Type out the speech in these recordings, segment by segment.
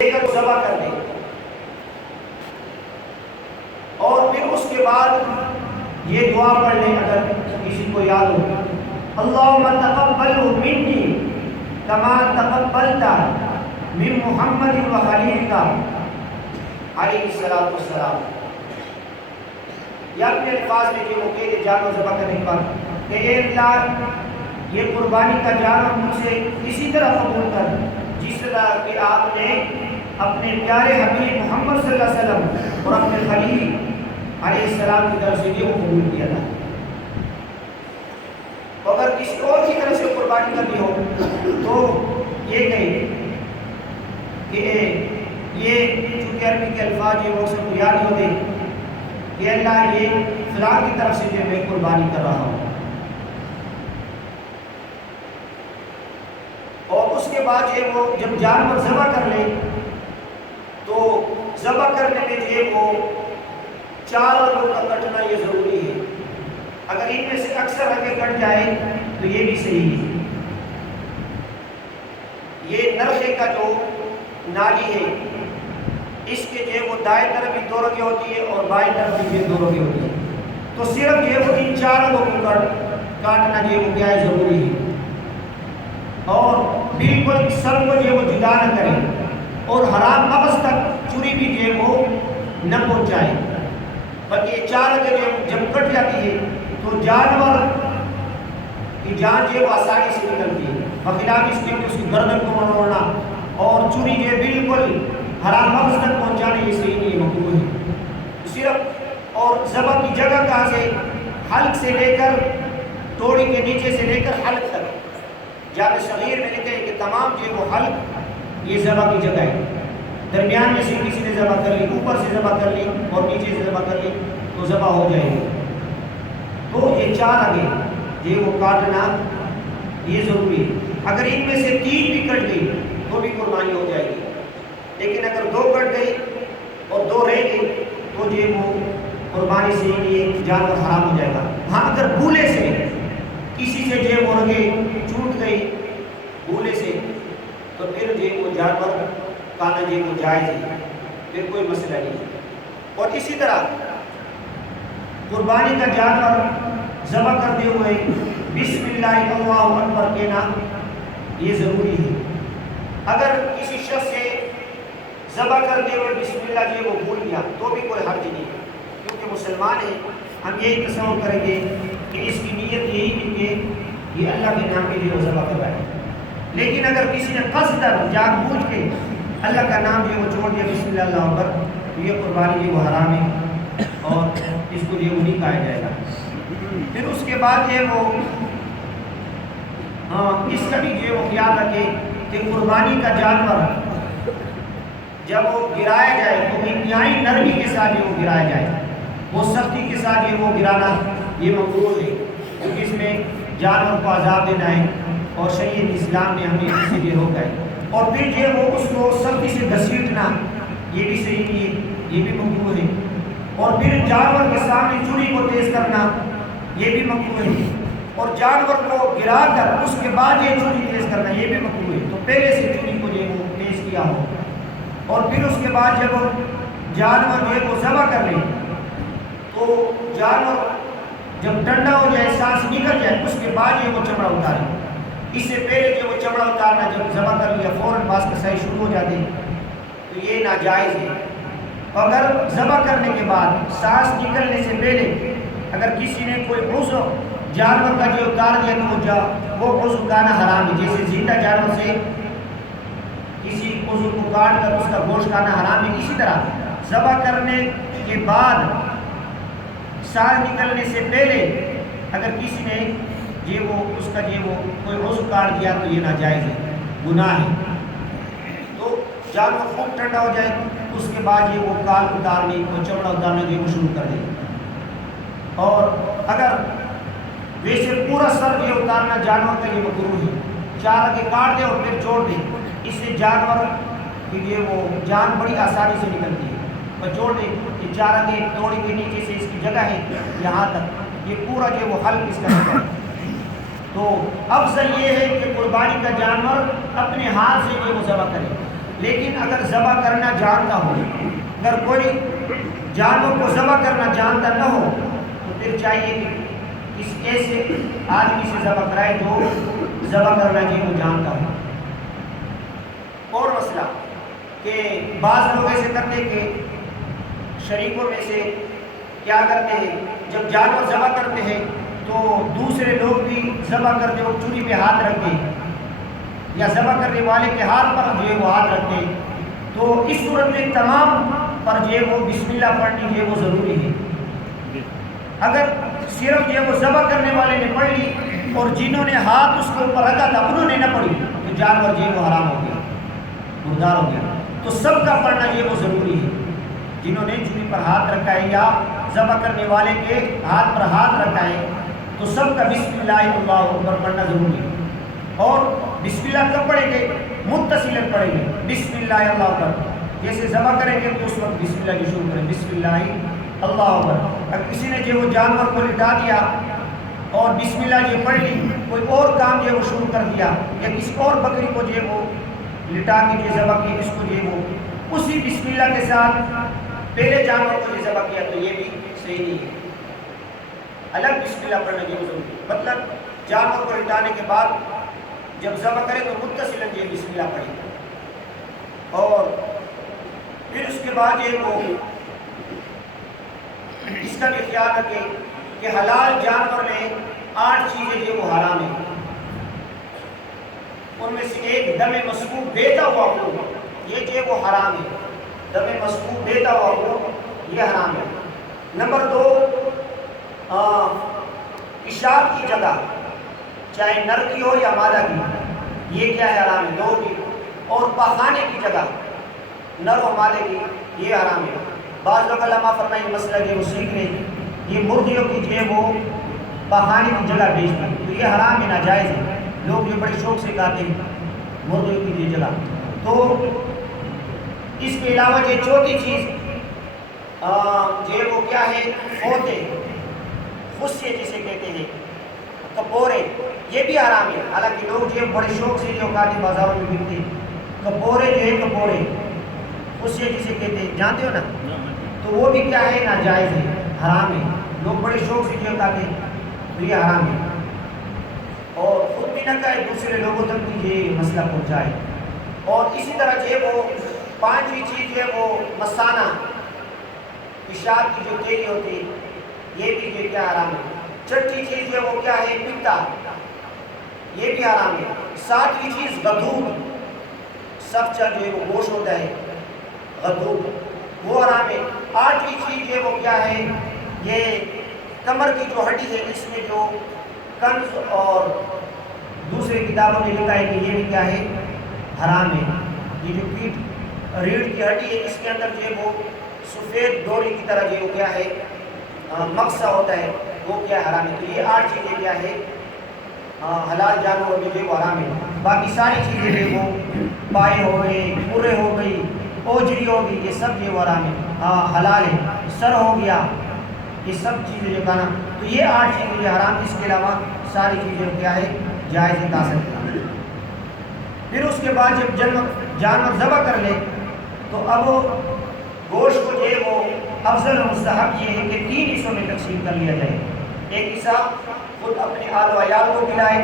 لے کر ذبح کر دے، اور پھر اس کے بعد یہ دعا پڑھ لیں اگر کسی کو یاد ہو، اللہم تقبلہ منی کما تقبلت من محمد و خلیلک علیہ السلام، یا اپنے الفاظ میں جو وہ کہتے جانور ذبح کرنے پر کہ اے اللہ یہ قربانی کا جانور مجھ سے اسی طرح قبول کر جس طرح کہ آپ نے اپنے پیارے حبیب محمد صلی اللہ علیہ وسلم اور اپنے خلیل علیہ السلام کی طرف سے یہ قبول کیا تھا۔ اگر کسی اور کی طرف سے قربانی کرنی ہو تو یہ کہیں کہ یہ چونکہ عربی کے الفاظ جو وہ سب یاد ہوتے کہ اللہ یہ فلاں کی طرف سے جو میں قربانی کر رہا ہوں، اور اس کے بعد یہ وہ جب جانور ذبح کر لے تو ذبح کرنے میں جو ہے وہ 4 رگوں کا کٹنا یہ ضروری ہے، اگر ان میں سے اکثر رگیں کٹ جائے تو یہ بھی صحیح ہے۔ یہ نرخے کا جو نالی ہے اس کے جو ہے وہ دائیں طرف بھی 2 رگیں ہوتی ہے اور بائیں طرف بھی 2 رگیں ہوتی ہے، تو صرف جو ہے وہ ان 4 رگوں کو کاٹنا جو ہے وہ کیا ہے ضروری ہے، اور بالکل سر کو جو ہے وہ جدا نہ کرے اور حرام مغز تک چوری بھی جو ہے وہ نہ پہنچائے، بلکہ یہ 4 رگیں جب کٹ جاتی ہے تو جانور کی جان جو ہے وہ آسانی سے نکلتی ہے، بخلاف اس کے اس کی گردن کو مروڑنا اور چوری جو ہے بالکل حرام مغز تک پہنچانے یہ صحیح نہیں، مکروہ ہے۔ صرف اور ذبح کی جگہ کہاں سے، حلق سے لے کر توڑی کے نیچے سے لے کر حلق تک، جامع صغیر میں لکھے کہ تمام جو وہ حلق یہ ذبح کی جگہ ہے، درمیان میں سے کسی نے ذبح کر لی، اوپر سے ذبح کر لی اور نیچے سے ذبح کر لی تو ذبح ہو جائے گی۔ تو یہ 4 رگیں یہ وہ کاٹنا یہ ضروری ہے، اگر ان میں سے 3 بھی کٹ گئی تو بھی قربانی ہو جائے گی، لیکن اگر 2 کٹ گئی اور 2 رہ گئی تو جو وہ قربانی سے یہ جانور حرام ہو جائے گا۔ ہاں اگر بھولے سے کسی سے جو وہ رگیں چھوٹ گئی بھولے سے تو پھر جو وہ جانور کانا جو وہ جائز ہے، پھر کوئی مسئلہ نہیں ہے۔ اور اسی طرح قربانی کا جانور ذبح کرتے ہوئے بسم اللہ اللہ اکبر کہنا یہ ضروری ہے، اگر کسی شخص سے ذبح کرتے ہوئے بسم اللہ جو وہ بھول گیا تو بھی کوئی حرج نہیں ہے، کیونکہ مسلمان ہیں، ہم یہی تصور کریں گے کہ اس کی نیت یہی نہیں کہ یہ اللہ کے نام کے لیے وہ ذبح کر رہا ہے، لیکن اگر کسی نے قصدن جان بوجھ کے اللہ کا نام جو وہ چھوڑ دیا بسم اللہ اللہ اکبر تو یہ قربانی جو وہ حرام ہے اور اس کو جو نہیں کہا جائے گا۔ پھر اس کے بعد یہ وہ اس کا بھی جو وہ خیال رکھے کہ قربانی کا جانور جب وہ گرایا جائے تو انتہائی نرمی کے ساتھ یہ وہ گرایا جائے، وہ سختی کے ساتھ یہ وہ گرانا یہ مقبول ہے، کیونکہ اس میں جانور کو عذاب دینا ہے اور شریعت اسلام نے ہمیں اس سے روکا ہے، اور پھر جو وہ اس کو سختی سے گھسیٹنا یہ بھی صحیح نہیں ہے، یہ بھی مقبول ہے، اور پھر جانور کے سامنے چوری کو تیز کرنا یہ بھی مقبول ہے، اور جانور کو گرا کر اس کے بعد یہ چوری تیز کرنا یہ بھی مقبول ہے، تو پہلے سے چوری کو جو وہ تیز کیا ہو، اور پھر اس کے بعد جب جانور جو ہے وہ ذبح کر لیں تو جانور جب ٹھنڈا ہو جائے سانس نکل جائے اس کے بعد یہ وہ چمڑا اتارے، اس سے پہلے جو وہ چمڑا اتارنا جب ذبح کر لیا فوراً باس کسائی شروع ہو جاتے تو یہ ناجائز ہے۔ اگر ذبح کرنے کے بعد سانس نکلنے سے پہلے اگر کسی نے کوئی عضو جانور کا جو اتار دیا تو وہ عضو کھانا حرام ہے، جیسے زندہ جانور سے کسی عضو کو کاٹ کر اس کا گوشت کھانا حرام ہے، اسی طرح ذبح کرنے کے بعد سانس نکلنے سے پہلے اگر کسی نے یہ وہ اس کا یہ وہ کوئی عضو کاٹ دیا تو یہ ناجائز ہے، گناہ ہے۔ تو جانور خوب ٹھنڈا ہو جائے اس کے بعد یہ وہ کال اتارنے اور چمڑا اتارنے جو وہ شروع کر دے، اور اگر ویسے پورا سر یہ اتارنا جانور کا یہ مکروہ ہے، 4 رگیں کاٹ دے اور پھر چھوڑ دے، اس سے جانور کے لیے وہ جان بڑی آسانی سے نکلتی ہے، اور چھوڑ دے کہ 4 رگیں توڑی کے نیچے سے اس کی جگہ ہے یہاں تک یہ پورا جو وہ حلق اس کا نکل ہے۔ تو افضل یہ ہے کہ قربانی کا جانور اپنے ہاتھ سے جو وہ ذبح کرے، لیکن اگر ذبح کرنا جانتا ہو، اگر کوئی جانور کو ذبح کرنا جانتا نہ ہو تو پھر چاہیے کہ کسی ایسے آدمی سے ذبح کرائے جو ذبح کرنا وہ جانتا ہو۔ اور مسئلہ کہ بعض لوگ ایسے کرتے کہ شریکوں میں سے کیا کرتے ہیں، جب جانور ذبح کرتے ہیں تو دوسرے لوگ بھی ذبح کرتے اور چوری پہ ہاتھ رکھتے یا ذبح کرنے والے کے ہاتھ پر جو ہے وہ ہاتھ رکھتے، تو اس صورت میں تمام پر جو ہے وہ بسم اللہ پڑھنی جو ہے وہ ضروری ہے۔ اگر صرف جو ہے وہ ذبح کرنے والے نے پڑھ لی اور جنہوں نے ہاتھ اس کے اوپر رکھا تھا انہوں نے نہ پڑھی تو جانور جو ہے وہ حرام ہو گیا، مردار ہو گیا۔ تو سب کا پڑھنا جو ہے وہ ضروری ہے، جنہوں نے چوری پر ہاتھ رکھا ہے یا ذبح کرنے والے کے ہاتھ پر ہاتھ رکھا ہے تو سب کا بسم اللہ اللہ اکبر پڑھنا ضروری ہے۔ اور بسم اللہ کب پڑھیں گے؟ متصلاً پڑھیں گے، بسم اللہ اللہ اکبر، جیسے ذبح کریں گے تو اس وقت بسم اللہ کی شروع کریں، بسم اللہ اللہ اکبر۔ اگر کسی نے جو وہ جانور کو لٹا دیا اور بسم اللہ یہ پڑھ لی، کوئی اور کام جو ہے وہ شروع کر دیا یا کسی اور بکری کو جو ہے وہ لٹا کے جو ذبح کی اس کو جو ہے وہ اسی بسم اللہ کے ساتھ پہلے جانور کو جو ذبح کیا تو یہ بھی صحیح نہیں ہے، الگ بسم اللہ پڑھنا جو ضروری ہے۔ مطلب جانور کو لٹانے کے بعد جب ذبح کرے تو متصلاً یہ بسم اللہ پڑھے اور پھر اس کے بعد یہ وہ اس کا بھی خیال رکھے کہ حلال جانور میں 8 چیزیں جو وہ حرام ہیں، ان میں سے ایک دم مسفوح بہتا ہوا خون، یہ جو وہ حرام ہے، دم مسفوح بہتا ہوا خون یہ حرام ہے۔ نمبر 2 پیشاب کی جگہ چاہے نر کی ہو یا مادہ کی، یہ کیا ہے حرام ہے، 2 کی۔ اور پخانے کی جگہ نر و مادے کی یہ حرام ہے۔ بعض لوگ علماء فرمائیں یہ مسئلہ جو وہ سیکھ رہے ہیں، یہ مرغیوں کی جو ہے وہ پخانے کی جگہ بیچتے ہیں تو یہ حرام ہے، ناجائز ہے، لوگ یہ بڑے شوق سے کھاتے ہیں مرغیوں کی یہ جگہ۔ تو اس کے علاوہ یہ 4تھی چیز جو ہے وہ کیا ہے، ہوتے خصیے جسے کہتے ہیں، کپورے، یہ بھی حرام ہے، حالانکہ لوگ جو بڑے شوق سے جو کھاتے بازاروں میں بکتے کپورے جو ہے، کپورے خصیے جسے کہتے ہیں، جانتے ہو نا، تو وہ بھی کیا ہے، ناجائز ہے، حرام ہے، لوگ بڑے شوق سے جو کھاتے ہیں تو یہ حرام ہے۔ اور خود بھی نہ کھائے، دوسرے لوگوں تک بھی یہ مسئلہ پہنچائے۔ اور اسی طرح جو ہے وہ 5ویں چیز ہے وہ مثانہ، پیشاب کی جو تیلی ہوتی ہے یہ بھی جو کیا حرام ہے۔ 6ٹھی چیز ہے وہ کیا ہے، پتا، یہ بھی حرام ہے۔ 7ویں چیز غدود، سفچا جو ہے وہ گوشت ہوتا ہے غدود، وہ حرام ہے۔ 8ویں چیز ہے وہ کیا ہے، یہ کمر کی جو ہڈی ہے اس میں جو کنز اور دوسرے کتابوں میں لکھا ہے کہ یہ بھی کیا ہے، حرام ہے۔ یہ جو پیٹھ ریڑھ کی ہڈی ہے اس کے اندر جو ہے وہ سفید ڈوری کی طرح جو کیا ہے مقصہ ہوتا ہے وہ کیا حرام ہے۔ تو یہ 8 چیزیں کیا ہے حلال جانوروں میں جو وہ حرام ہے۔ باقی ساری چیزیں جو وہ پائے ہو گئے، پورے ہو گئی، اوجری ہو گئی، یہ سب جو حرام ہے، حلال ہے۔ سر ہو گیا، یہ سب چیزیں جو کھانا، تو یہ 8 چیزیں جو حرام، اس کے علاوہ ساری چیزیں کیا ہے، جائز ہے، کھا سکتے ہیں۔ پھر اس کے بعد جب جانور ذبح کر لے تو اب گوشت کو جو ہے وہ افضل و مستحب یہ ہے کہ 3 حصوں میں تقسیم کر لیا جائے۔ ایک حصہ خود اپنے آل و عیال کو کھلائے،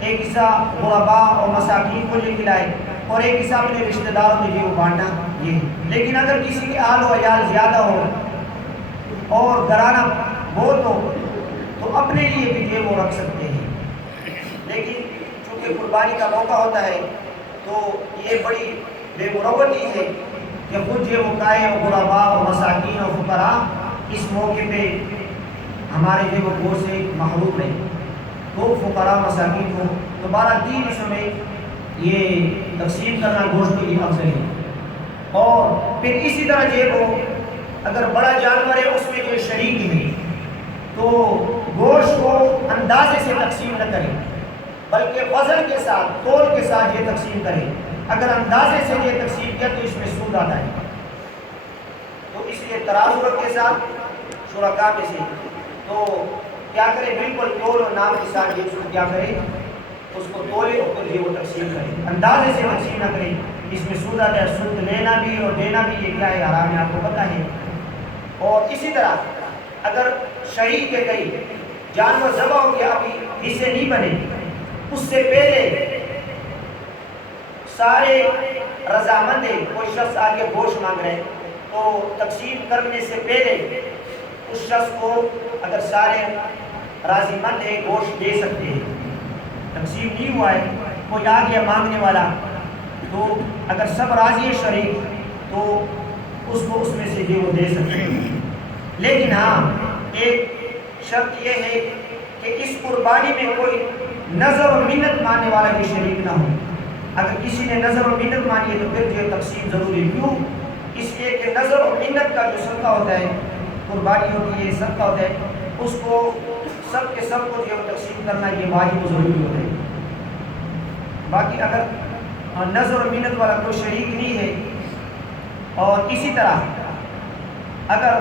ایک حصہ غرباء اور مساکین کو جو کھلائے، اور ایک حصہ اپنے رشتہ داروں میں جو بانٹنا یہ ہے۔ لیکن اگر کسی کے آل و عیال زیادہ ہو اور گھرانہ بہت ہو تو اپنے لیے بھی جو وہ رکھ سکتے ہیں، لیکن چونکہ قربانی کا موقع ہوتا ہے تو یہ بڑی بے مروتی ہے کہ خود جو وہ کائے اور غرباء اور مساکین اور فقراء اس موقع پہ ہمارے جو وہ گوشت سے محروم ہے، تو فقراء مساکین کو دوبارہ 3 حصوں میں یہ تقسیم کرنا گوشت کے لیے افضل ہے۔ اور پھر اسی طرح جو وہ اگر بڑا جانور ہے اس میں جو شریک ہے تو گوشت کو اندازے سے تقسیم نہ کرے بلکہ وزن کے ساتھ، تول کے ساتھ یہ تقسیم کرے۔ اگر اندازے سے یہ تقسیم کیا تو اس میں سود آتا ہے، تو اس لیے ترازو کے ساتھ شرکاء میں سے تو کیا کرے، بالکل تول اور نام کے ساتھ یہ اس کو کیا کرے، اس کو تولے اور پھر یہ وہ تقسیم کرے، اندازے سے تقسیم نہ کرے اس میں سودت ہے، سود لینا بھی اور دینا بھی یہ کیا ہے؟ حرام ہے، آپ کو پتہ ہے۔ اور اسی طرح اگر شریک کے کئی جانور ذبح ہو گیا، ابھی حصے نہیں بنے، اس سے پہلے سارے رضامند ہیں، کوئی شخص آگے گوشت مانگ رہے تو تقسیم کرنے سے پہلے اس شخص کو اگر سارے راضی مند ہیں گوشت دے سکتے ہیں۔ تقسیم نہیں ہوا ہے، کوئی آ گیا مانگنے والا، تو اگر سب راضی ہے شریک تو اس کو اس میں سے وہ دے سکتے ہیں۔ لیکن ہاں ایک شرط یہ ہے کہ اس قربانی میں کوئی نظر و منت ماننے والا بھی شریک نہ ہو۔ اگر کسی نے نظر و منت مانی ہے تو پھر جو تقسیم ضروری، کیوں؟ اس لیے کہ نظر و منت کا جو صدقہ ہوتا ہے، قربانی ہوتی ہے، صدقہ ہوتا ہے، اس کو سب کے سب کو جو تقسیم کرنا یہ واجب و ضروری ہوتا ہے۔ باقی اگر نظر و منت والا کوئی شریک نہیں ہے، اور اسی طرح اگر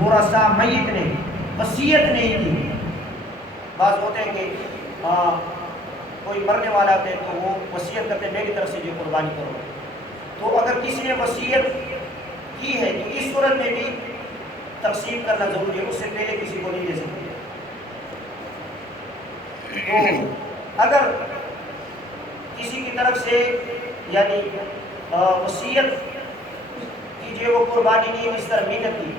ورثہ میت نے وصیت نہیں کی، بعض ہوتے ہیں کہ کوئی مرنے والا ہوتا ہے تو وہ وصیت کرتے ہیں میری طرف سے جو قربانی کرو، تو اگر کسی نے وصیت کی ہے تو اس صورت میں بھی تقسیم کرنا ضروری ہے، اس سے پہلے کسی کو نہیں دے سکتے۔ تو اگر کسی کی طرف سے یعنی وصیت کیجیے وہ قربانی نہیں اس طرح محنت کی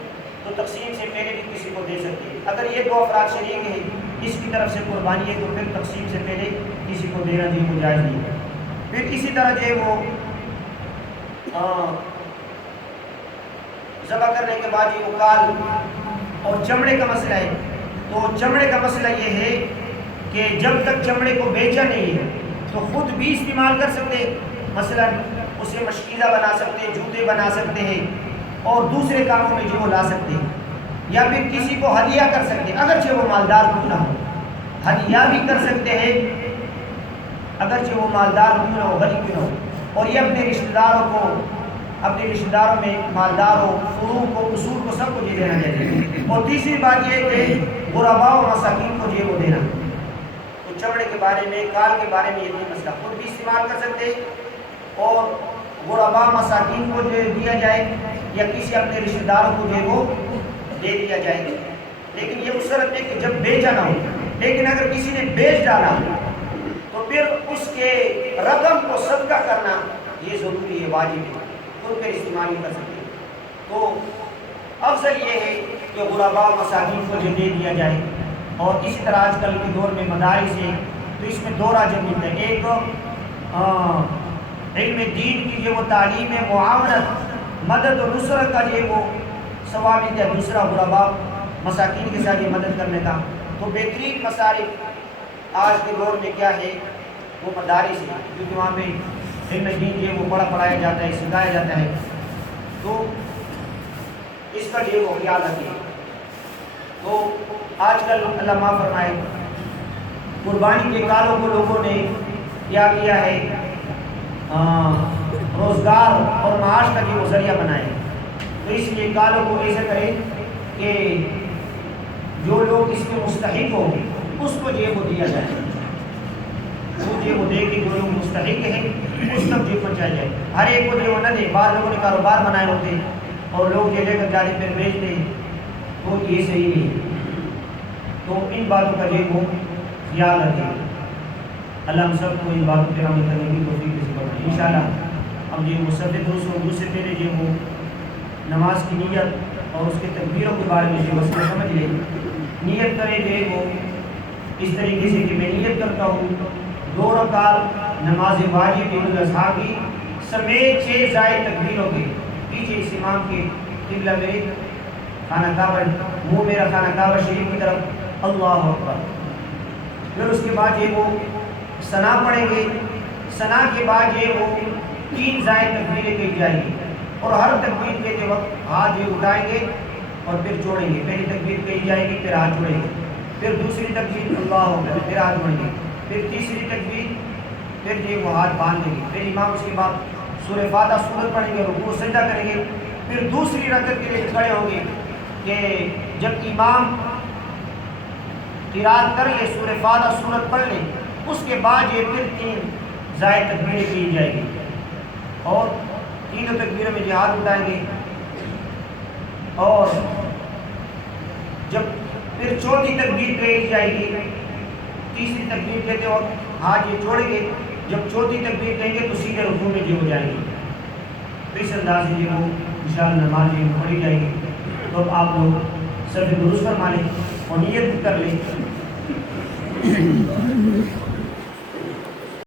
تو تقسیم سے پہلے بھی کسی کو دے سکتے ہیں۔ اگر یہ دو افراد شریک ہیں، اس کی طرف سے قربانی ہے تو پھر تقسیم سے پہلے کسی کو دینا جو کو جائز نہیں ہے۔ پھر اسی طرح جو وہ ذبح کرنے کے بعد یہ کال اور چمڑے کا مسئلہ ہے، تو چمڑے کا مسئلہ یہ ہے کہ جب تک چمڑے کو بیچا نہیں ہے تو خود بھی استعمال کر سکتے، مثلا اسے مشکیزہ بنا سکتے، جوتے بنا سکتے ہیں اور دوسرے کاموں میں جو وہ لا سکتے ہیں، یا پھر کسی کو ہدیہ کر سکتے ہیں اگرچہ وہ مالدار کیوں نہ ہو، ہدیہ بھی کر سکتے ہیں اگرچہ وہ مالدار کیوں نہ ہو، غریب کیوں نہ ہو، اور یہ اپنے رشتہ داروں کو، اپنے رشتہ داروں میں مالدار ہو، فروغ کو، اصول کو، سب کو یہ دینا چاہیے۔ اور تیسری بات یہ کہ غرباء و مساکین کو یہ وہ دینا۔ تو چمڑے کے بارے میں، کال کے بارے میں یہ نہیں مسئلہ، خود بھی استعمال کر سکتے اور غرباء مساکین کو جو دیا جائے یا کسی اپنے رشتہ داروں کو جو وہ دے دیا جائے، لیکن یہ اس صورت میں کہ جب بیچا نہ ہو۔ لیکن اگر کسی نے بیچ ڈالا تو پھر اس کے رقم کو صدقہ کرنا یہ ضروری ہے، واجب ہے، خود پہ استعمال نہیں کر سکتے۔ تو افضل یہ ہے کہ غرباء مساکین کو جو دے دیا جائے۔ اور اسی طرح آج کل کے دور میں مدارس ہے تو اس میں دو راہ ملتا ہے، ایک علم دین کی جو وہ تعلیم ہے، معاونت، مدد و نصرت کا یہ وہ ثواب ہے، دوسرا غرباء مساکین کے ساتھ یہ مدد کرنے کا۔ تو بہترین مصارف آج کے دور میں کیا ہے؟ وہ مدارس ہے، کیونکہ وہاں پہ علم دین جو وہ پڑھایا جاتا ہے، سکھایا جاتا ہے، تو اس کا جو وہ خیال رکھیے۔ تو آج کل اللہ معاف فرمائے قربانی کے کالوں کو لوگوں نے کیا کیا ہے، روزگار اور معاش کا جو ذریعہ بنائے، تو اس لیے کالوں کو ایسے کریں کہ جو لوگ اس کے مستحق ہو اس کو جو وہ دیا جائے، وہ دے کے جو لوگ مستحق ہیں اس تک جو پہنچایا جائے، ہر ایک کو جو نہ دے۔ بعض لوگوں نے کاروبار بنائے ہوتے اور لوگ جو لے کر جانے پھر بیچتے ہیں، تو یہ صحیح نہیں۔ تو ان باتوں کا جو وہ خیال رکھیں، اللہ ہم سب کو ان باتوں پر عمل کرنے کی توفیق نصیب فرمائے۔ انشاءاللہ ہم جو مصدق دوسروں سے پہلے جو وہ نماز کی نیت اور اس کے تکبیروں کے بارے میں جو مسئلہ سمجھ لیں، نیت کریں جو وہ اس طریقے سے کہ میں نیت کرتا ہوں 2 رکعت نماز واجب عید الاضحیٰ کی سمیت 6 زائد تکبیروں کے، پیچھے اس امام کے قبلہ میرے خانہ کعبہ، منہ میرا خانہ کعبہ شریف کی طرف، اللہ اکبر۔ پھر اس کے بعد یہ وہ ثنا پڑھیں گے، ثنا کے بعد یہ وہ 3 زائد تکبیریں کہی جائیں گی، اور ہر تکبیر کہتے وقت ہاتھ یہ اٹھائیں گے اور پھر چھوڑیں گے۔ پہلی تکبیر کہی جائے گی، پھر ہاتھ چھوڑیں گے، پھر دوسری تکبیر اللہ اکبر، پھر ہاتھ چھوڑیں گے، پھر تیسری تکبیر، پھر یہ وہ ہاتھ باندھ دیں گے، پھر امام اس کے بعد سورہ فاتحہ سورت پڑھیں گے، رکوع سجدہ کریں گے، پھر دوسری رکعت کے لیے کھڑے ہوں گے کہ جب امام قرات کر لے، سورہ فاتحہ سورت پڑھ لے، اس کے بعد یہ پھر 3 زائد تکبیریں کی جائے گی۔ اور تینوں تکبیروں میں جہاد اٹھائیں گے، اور جب پھر چوتھی تکبیر کہی جائے گی، تیسری تکبیر کہتے اور ہاتھ یہ چھوڑیں گے، جب چوتھی تکبیر کہیں گے تو سیدھے رکوع میں جو ہو جائیں گے. تو اس انداز سے یہ وہ انشاءاللہ نماز یہ پڑھی جائے گی. تو اب آپ لوگ صرف درست فرما لیں اور نیت کر لیں.